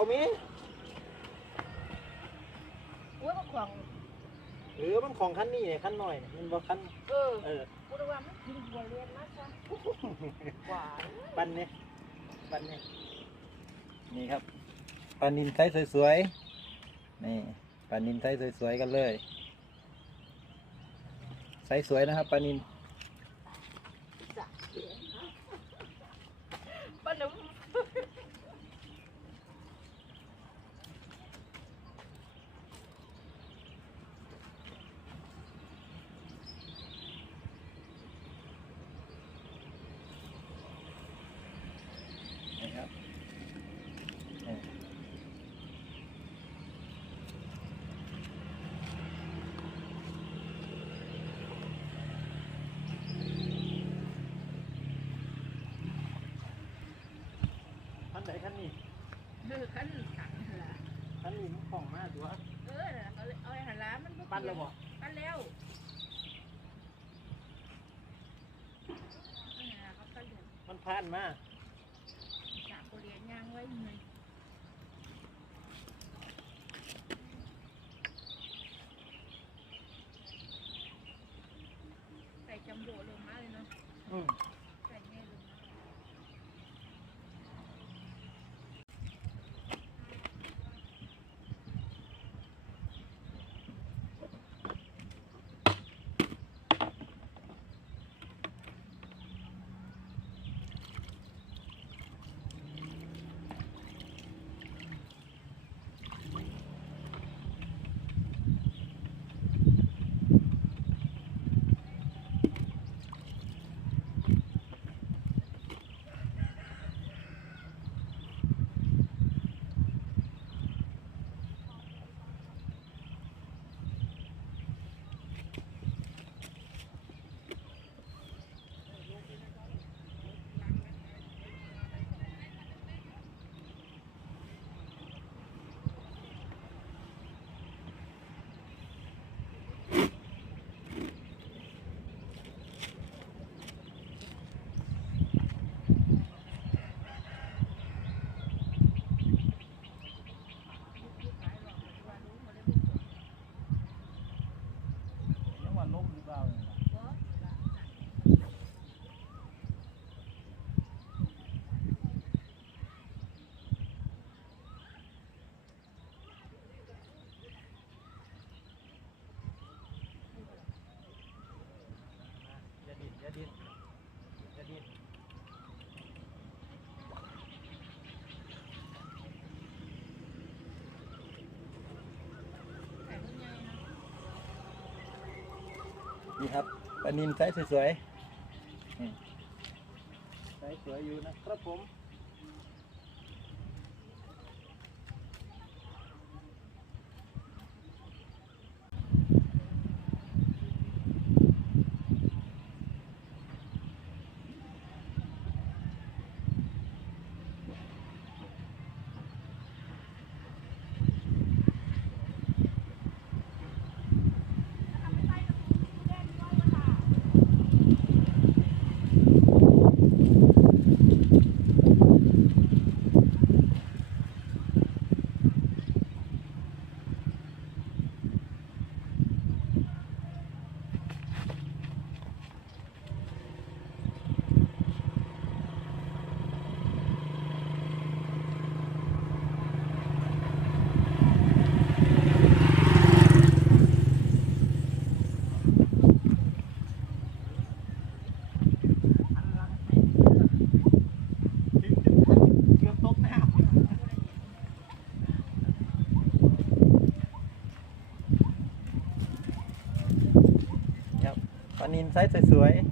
เอาไหมว่าก็ของมันของคันนี้คันหน่อยมันบอกคันพูดว่ามันกินบัวเรียนมาซะหวาน ปันเนี่ยนี่ครับปลานิลไซส์สวยๆนี่ปลานิลไซส์สวยๆกันเลยไซส์สวยนะครับปลานิลป้าหนุ่มนี่ครับคันไหนคันนี้ขั้นขันหันละ คันนี้มันของมากตัวเขาเอาหันละมันปั้นแล้วบ่ปั้นแล้วมันผ่านมาจากโรงเรียนย่างไว้เลยใส่จำโบลงมาเลยเนาะใส่แง่ลงมานี่ครับปลานิลไซส์สวยๆไซส์สวยอยู่นะครับผมปลานิลไซส์สวยๆ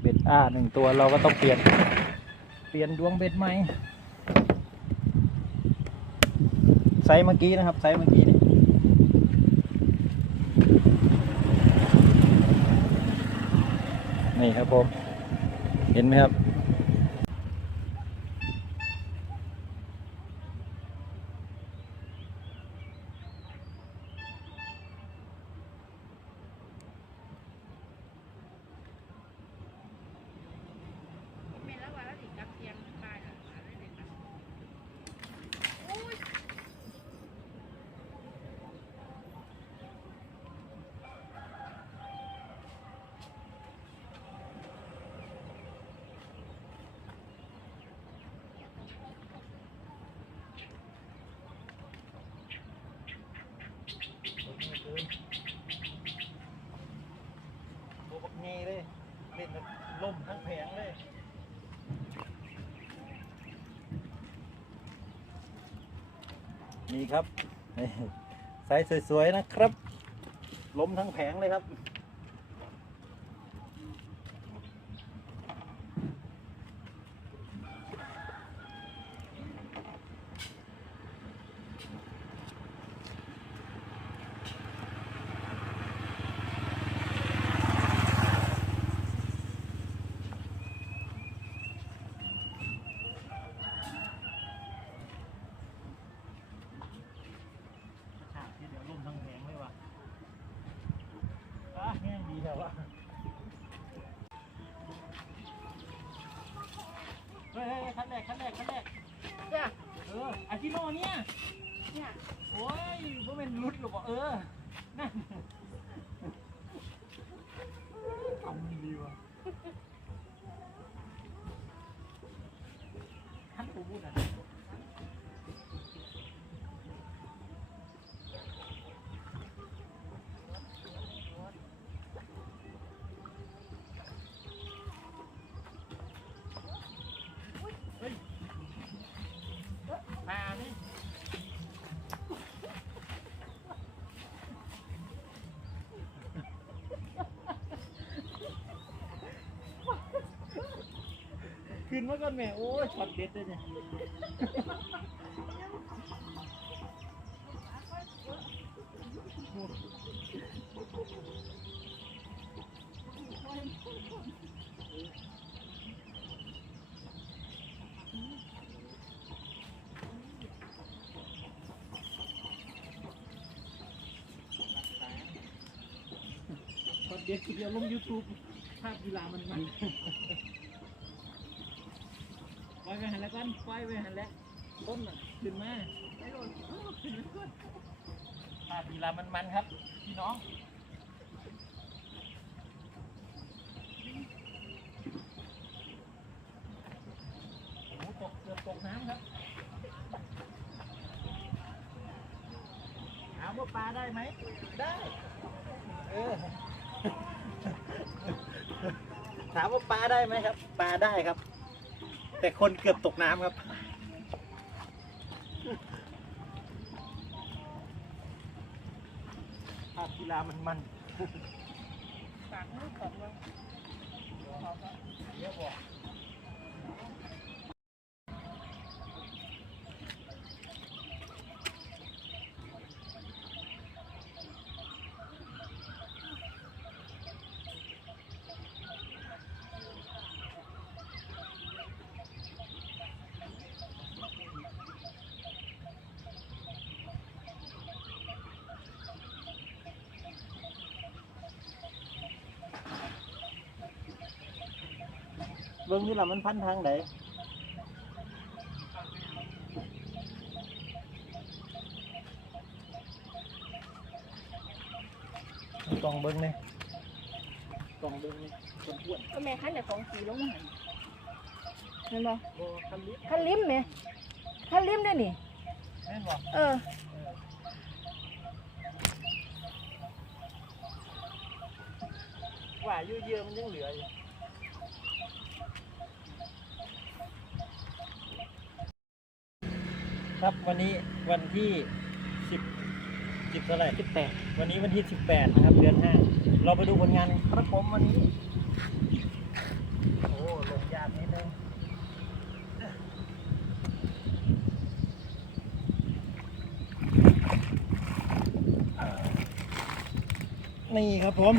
เบ็ดหนึ่งตัวเราก็ต้องเปลี่ยนดวงเบ็ดใหม่ไซส์เมื่อกี้นะครับไซส์เมื่อกี้นี่ครับผมเห็นไหมครับ ไม่แล้วว่าแล้วถึงกับเทียมตายแล้ว นี่ครับนี่ไซส์สวยๆนะครับ ล้มทั้งแผงเลยครับที่เดี๋ยวล้มทั้งแผงเลยว่ะแง่ดีแล้ววะเฮ้ยขั้นแรก จ้ะ อาชิโน่เนี่ย เนี่ย โอ้ยว่าเป็นรุดหรอบอกนั่นทำดีว่ะท่านผู้พูดอ่ะเฮ้ยมานี่ขึ้นมาก่อนแม่โอ้ยช็อตเด็ดเลยเนี่ยช็อตเด็ดเดี๋ยวลง YouTube ภาพกีฬามันปล่อยไปหันแล้วก่อนปล่อยไปหันแล้วต้นน่ะขึ้นมาไม่โดนขึ้นมาก่อนภาพกีฬามันครับพี่น้องโอ้เกือบตกน้ำครับถามว่าปลาได้ไหมได้ถามว่าปลาได้ไหมครับปลาได้ครับแต่คนเกือบตกน้ำครับภาพกีฬามันปากมือก่อนว่า เยอะบอกเบิ่งนี่ล่ะมันพันทางไหนกล่องเบิ่งนี่กล่องเบิ่งนี่คนอ้วน ก็แม่คันแต่ของสีลงมาหันเห็นบ่ โอ้คันลิ คันลิ้มไหมคันลิ้มได้นี่ แม่นบ่ ว่าเยอะๆมันยังเหลืออยู่ครับวันนี้วันที่10เท่าไหร่18วันนี้วันที่18นะครับเดือน5เราไปดูผลงานครับผมวันนี้โอ้ลงยากนิดนึงนี่ครับผม